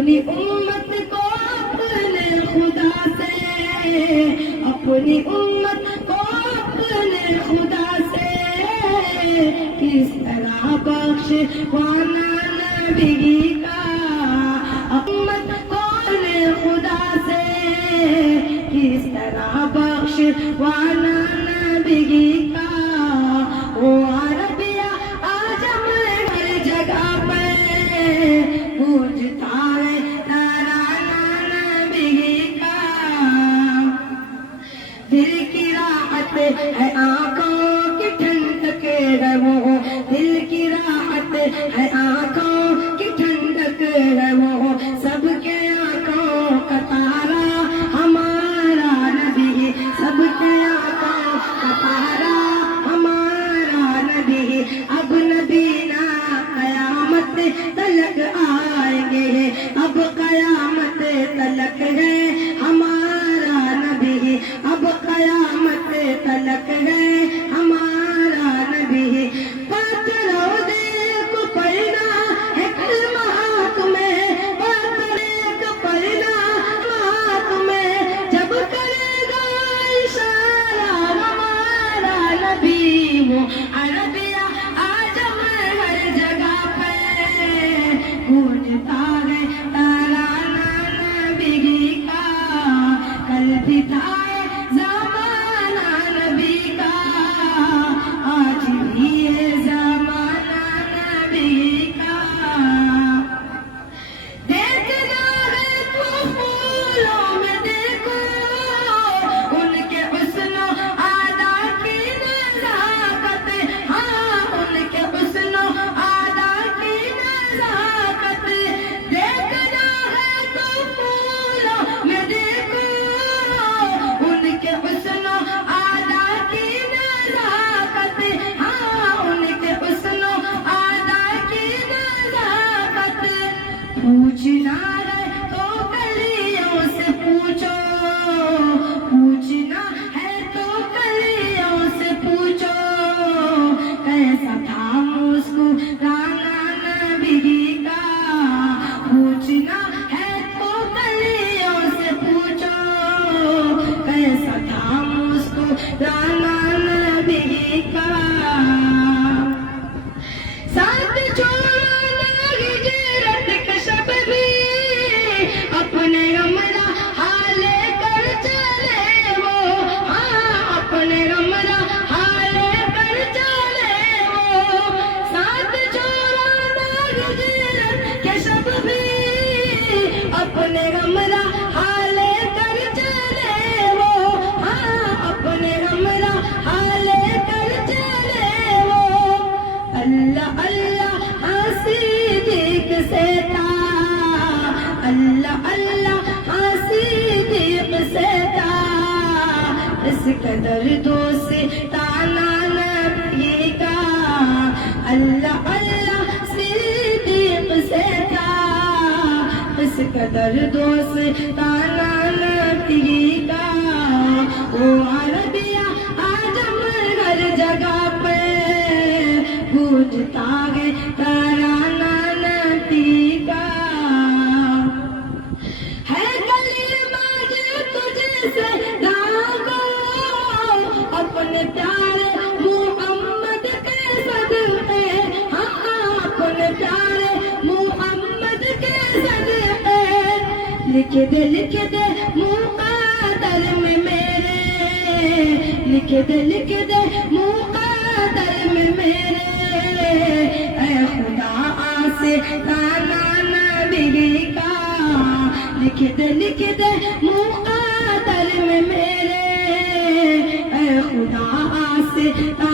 اپنی امت کو اپنے خدا سے، اپنی امت کو اپنے خدا سے کس طرح بخشوانا نبی کا، امت کو اپنے خدا سے کس طرح بخشوانا نبی کا۔ وہ عربیہ آجم ہر جگہ پہ گونجتا ہے ترانہ نبی کا، دل کی راحت ہے آنکھوں کی ٹھنڈک ہے وہ، دل کی راحت ہے آنکھوں کی ٹھنڈک ہے وہ، سب کے آنکھوں کا تارا ہمارا نبی، سب کے آنکھوں کا تارا ہمارا نبی۔ اب نبی نا قیامت تلک آئیں گے، اب قیامت تلک ہے ہمارا نبی، اب قیامت تلک ہے ہمارا نبی۔ پاترو دیکھ پڑھنا ہے کلمہ ہاتھ میں، پاترے کا پڑھنا ہاتھ میں، جب کرے گا اشارہ ہمارا نبی، وہ عربیہ آجم ہر جگہ پہ گونجتا ہے ترانہ نبی کا۔ کل بھی تھا زمانہ نبی کا، آج بھی ہے زمانہ نبی کا۔ دیکھنا ہے تو پھولوں میں دیکھو ان کے حسن و ادا کی نزاکت، ہاں ان کے حسن و ادا کی نزاکت۔ دیکھنا ہے تو پھولوں میں دیکھو ان کے حسن و ادا کی نزاکت، ہاں ان کے حسن و ادا کی نزاکت۔ پوچھنا ہے تو کلیوں سے پوچھو، پوچھنا ہے تو کلیوں سے پوچھو، کیسا تھا مسکرانا نبی کا۔ پوچھنا ہے تو کلیوں سے پوچھو، کیسا تھا مسکرانا نبی کا۔ ساتھ چھوڑنا ہجرت کا شب بھی، اپنے ہمراہ لے کر چلے وہ، ہاں اپنے ہمراہ لے کر چلے وہ۔ ساتھ چھوڑنا ہجرت کے شب بھی، اپنے ہمراہ لے کر چلے وہ، ہاں اپنے ہمراہ لے کر چلے وہ۔ اللہ اللہ ہاں صدیق سے تھا، اللہ اللہ ہاں صدیق سے تھا، اس قدر دوستانہ نبی کا۔ اللہ اللہ صدیق سے تھا، اس قدر دوستانہ نبی کا۔ وہ عربیہ آجم ہر جگہ پہ گونجتا ہے ترانہ نبی کا۔ ہے کلمہ جو تجھ سے داغو، اپنے پیارے محمد کے صدقے، ہاں اپنے پیارے محمد کے صدقے۔ لکھ دے مقدر میں میرے، لکھ دے مقدر میں میرے، اے خدا آستانہ نبی کا۔ لکھ دے مقدر میں میرے، اے خدا آستانہ